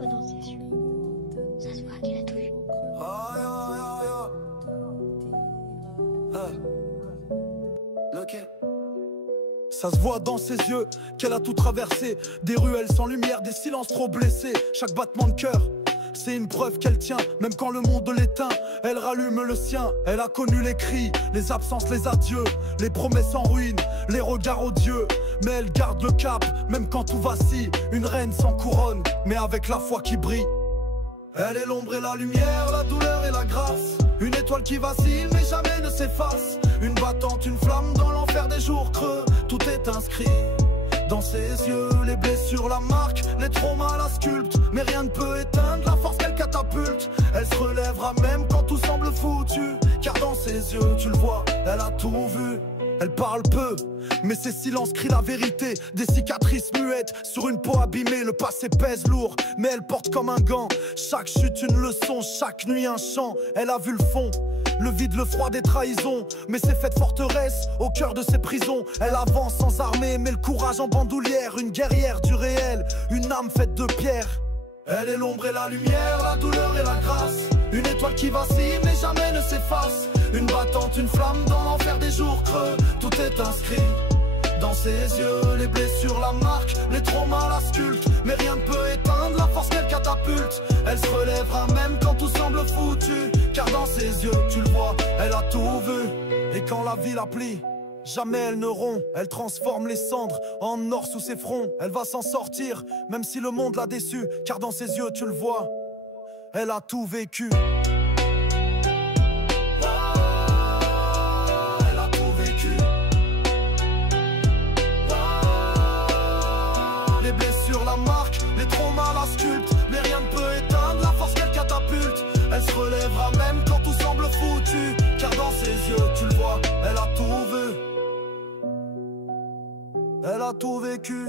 voit dans ses yeux. Ça se voit qu'il a tout vu. Ça se voit dans ses yeux qu'elle a tout traversé. Des ruelles sans lumière, des silences trop blessés. Chaque battement de cœur, c'est une preuve qu'elle tient. Même quand le monde l'éteint, elle rallume le sien. Elle a connu les cris, les absences, les adieux, les promesses en ruine, les regards odieux. Mais elle garde le cap, même quand tout vacille. Une reine sans couronne, mais avec la foi qui brille. Elle est l'ombre et la lumière, la douleur et la grâce. Une étoile qui vacille mais jamais ne s'efface. Une battante, une flamme dans l'enfer des jours creux. Tout est inscrit dans ses yeux. Les blessures la marquent, les traumas la sculptent. Mais rien ne peut éteindre la force qu'elle catapulte. Elle se relèvera même quand tout semble foutu. Car dans ses yeux, tu le vois, elle a tout vu. Elle parle peu, mais ses silences crient la vérité. Des cicatrices muettes sur une peau abîmée. Le passé pèse lourd, mais elle porte comme un gant. Chaque chute une leçon, chaque nuit un chant. Elle a vu le fond, le vide, le froid des trahisons. Mais c'est faite forteresse au cœur de ses prisons. Elle avance sans armée, mais le courage en bandoulière. Une guerrière du réel, une âme faite de pierre. Elle est l'ombre et la lumière, la douleur et la grâce. Une étoile qui vacille mais jamais ne s'efface. Une battante, une flamme dans l'enfer des jours creux. Tout est inscrit dans ses yeux. Les blessures la marquent, les traumas la sculptent. Mais rien ne peut éteindre la force qu'elle catapulte. Elle se relèvera même quand tout semble foutu. Car dans ses yeux, tu le vois, elle a tout vu. Et quand la vie la plie, jamais elle ne rompt. Elle transforme les cendres en or sous ses fronts. Elle va s'en sortir, même si le monde l'a déçue. Car dans ses yeux, tu le vois, elle a tout vécu. Les blessures la marquent, les traumas la sculptent. Mais rien ne peut éteindre la force qu'elle catapulte. Elle se relèvera même quand tout semble foutu. Car dans ses yeux, tu le vois, elle a tout vu. Elle a tout vécu.